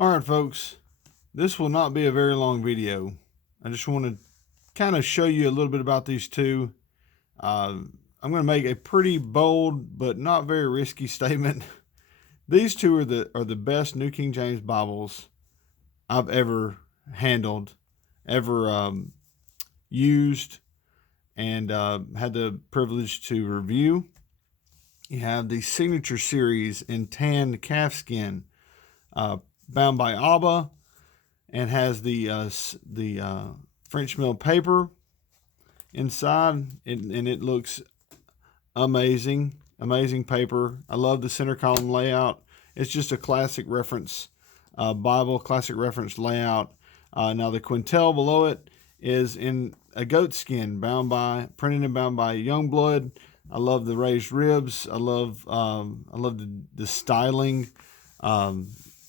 All right, folks, this will not be a very long video. I just want to kind of show you a little bit about these two. I'm going to make a pretty bold but not very risky statement. These two are the best New King James Bibles I've ever handled, ever used, and had the privilege to review. You have the Signature Series in tanned calfskin, bound by Abba, and has the French mill paper inside, and it looks amazing. Amazing paper. I love the center column layout. It's just a classic reference Bible, classic reference layout. Now the quintel below it is in a goat skin, printed and bound by Youngblood. I love the raised ribs. I love the styling.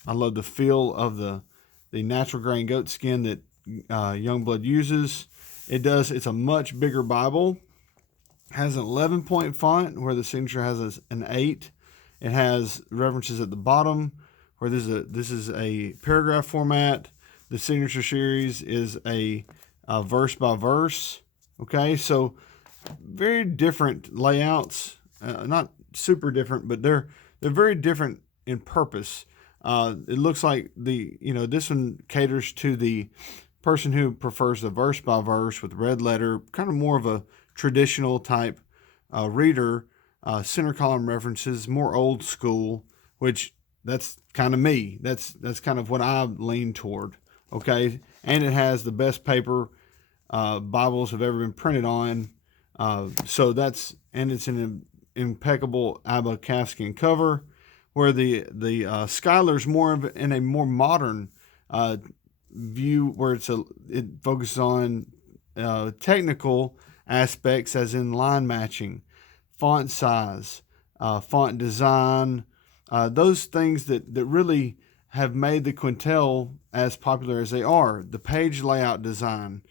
I love the feel of the natural grain goat skin that Youngblood uses. It's a much bigger Bible. It has an 11-point font where the signature has an 8. It has references at the bottom where this is a paragraph format. The Signature Series is a verse by verse. Okay, so very different layouts. Not super different, but they're very different in purpose. It looks like this one caters to the person who prefers the verse by verse with red letter, kind of more of a traditional type reader. Center column references, more old school, which that's kind of me. That's kind of what I lean toward. Okay, and it has the best paper Bibles have ever been printed on. It's an impeccable Abba calfskin cover, where the Skylar's more in a more modern view, where it focuses on technical aspects, as in line matching, font size, font design, those things that really have made the quintel as popular as they are. The page layout design,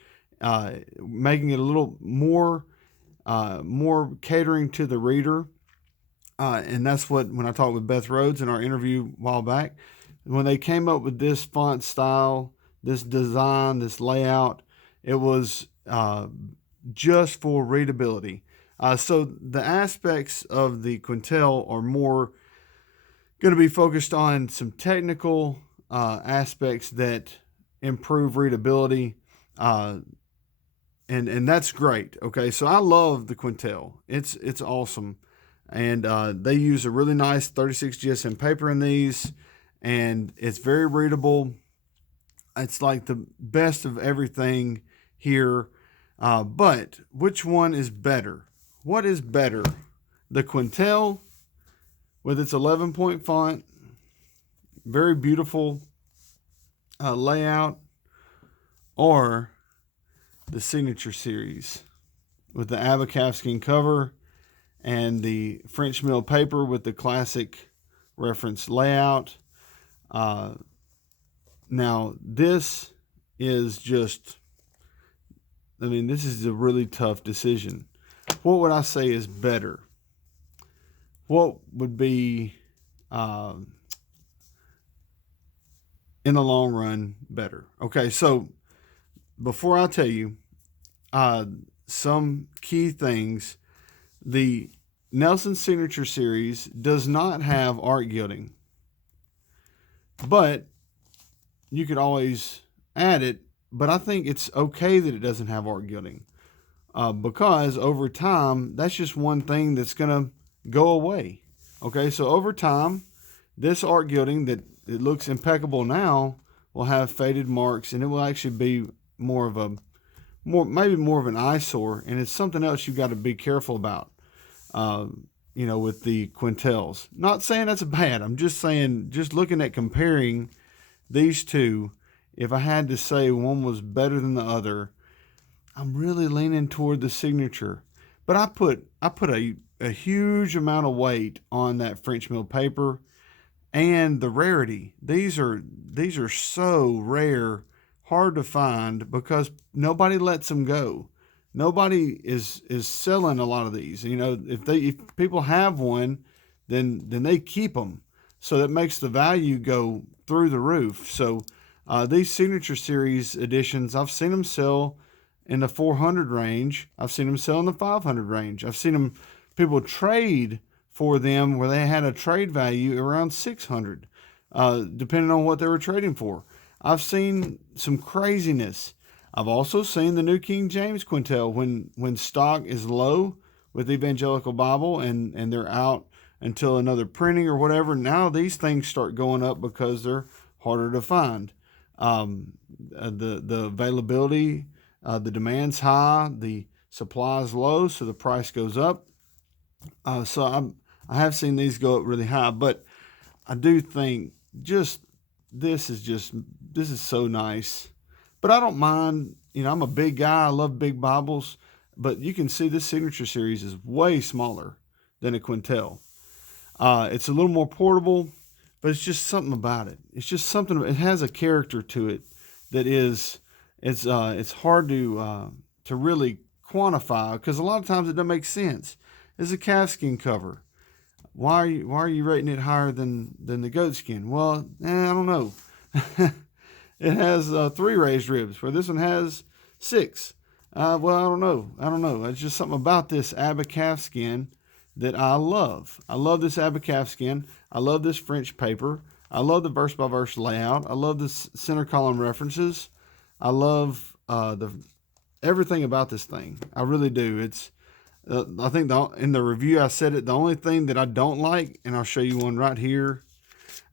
making it a little more catering to the reader. And that's when I talked with Beth Rhodes in our interview a while back, when they came up with this font style, this design, this layout, it was just for readability. So the aspects of the quintel are more going to be focused on some technical aspects that improve readability. And that's great. Okay, so I love the quintel. It's awesome. And they use a really nice 36 GSM paper in these, and it's very readable. It's like the best of everything here. But which one is better? What is better? The quintel with its 11-point font, very beautiful layout, or the Signature Series with the Abba calfskin cover and the French mill paper with the classic reference layout? Now, this is this is a really tough decision. What would I say is better? What would be, in the long run, better? Okay, so before I tell you some key things, the Nelson Signature Series does not have art gilding, but you could always add it. But I think it's okay that it doesn't have art gilding, because over time, that's just one thing that's going to go away. Okay, so over time, this art gilding that it looks impeccable now will have faded marks, and it will actually be maybe more of an eyesore, and it's something else you've got to be careful about. With the quintels. Not saying that's bad. I'm just saying, just looking at comparing these two, if I had to say one was better than the other, I'm really leaning toward the Signature. But I put a huge amount of weight on that French mill paper and the rarity. These are so rare, hard to find, because nobody lets them go. Nobody is selling a lot of these. If people have one, then they keep them. So that makes the value go through the roof. So these Signature Series editions, I've seen them sell in the 400 range. I've seen them sell in the 500 range. I've seen them, people trade for them where they had a trade value around 600, depending on what they were trading for. I've seen some craziness. I've also seen the New King James Quintel when stock is low with the Evangelical Bible and they're out until another printing or whatever. Now these things start going up because they're harder to find. The availability, the demand's high, the supply is low, so the price goes up. So I have seen these go up really high, but I do think this is so nice. But I don't mind, I'm a big guy. I love big Bibles, but you can see this Signature Series is way smaller than a Quintel. It's a little more portable, but it's just something about it. It's just something. It has a character to it that it's hard to really quantify, because a lot of times it doesn't make sense. It's a calfskin cover. Why are you rating it higher than the goatskin? Well, I don't know. It has 3 raised ribs, where this one has 6. Well, I don't know. It's just something about this Abba calfskin that I love. I love this Abba calfskin. I love this French paper. I love the verse by verse layout. I love the center column references. I love everything about this thing. I really do. It's I think in the review I said it. The only thing that I don't like, and I'll show you one right here,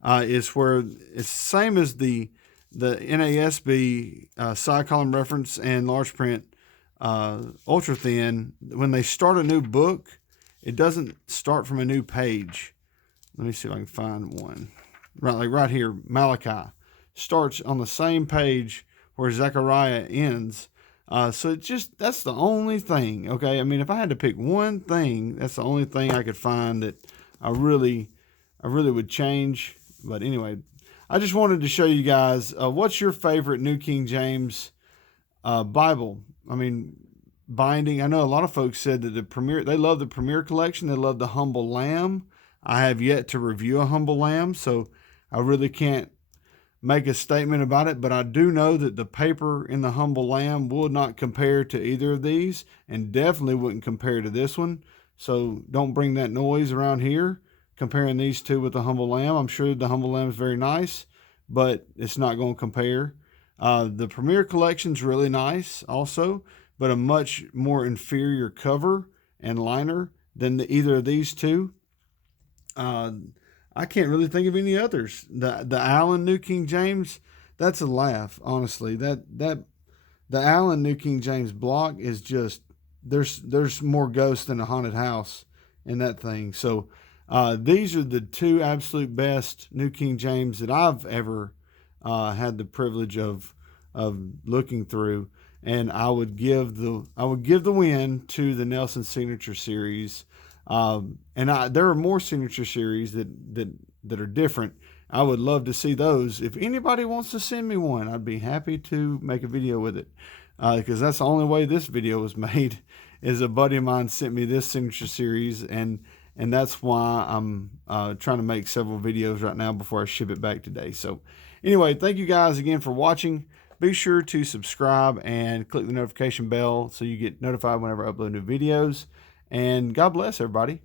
is where it's the same as the NASB side column reference and large print ultra thin. When they start a new book, it doesn't start from a new page. Let me see if I can find one. Right here, Malachi starts on the same page where Zechariah ends. So that's the only thing. Okay, I mean, if I had to pick one thing, that's the only thing I could find that I really would change. But anyway, I just wanted to show you guys what's your favorite New King James Bible. I mean, binding. I know a lot of folks said that they love the Premier collection. They love the Humble Lamb. I have yet to review a Humble Lamb, so I really can't make a statement about it, but I do know that the paper in the Humble Lamb would not compare to either of these, and definitely wouldn't compare to this one. So don't bring that noise around here comparing these two with the Humble Lamb. I'm sure the Humble Lamb is very nice, but it's not going to compare. The Premier collection's really nice also, but a much more inferior cover and liner than either of these two. I can't really think of any others. The Allen New King James, that's a laugh, honestly. The Allen New King James block is just, there's more ghosts than a haunted house in that thing. So these are the 2 absolute best New King James that I've ever had the privilege of looking through, and I would give the win to the Nelson Signature Series. There are more Signature Series that are different. I would love to see those. If anybody wants to send me one, I'd be happy to make a video with it, because that's the only way this video was made. Is a buddy of mine sent me this Signature Series, and that's why I'm trying to make several videos right now before I ship it back today. So anyway, thank you guys again for watching. Be sure to subscribe and click the notification bell so you get notified whenever I upload new videos. And God bless everybody.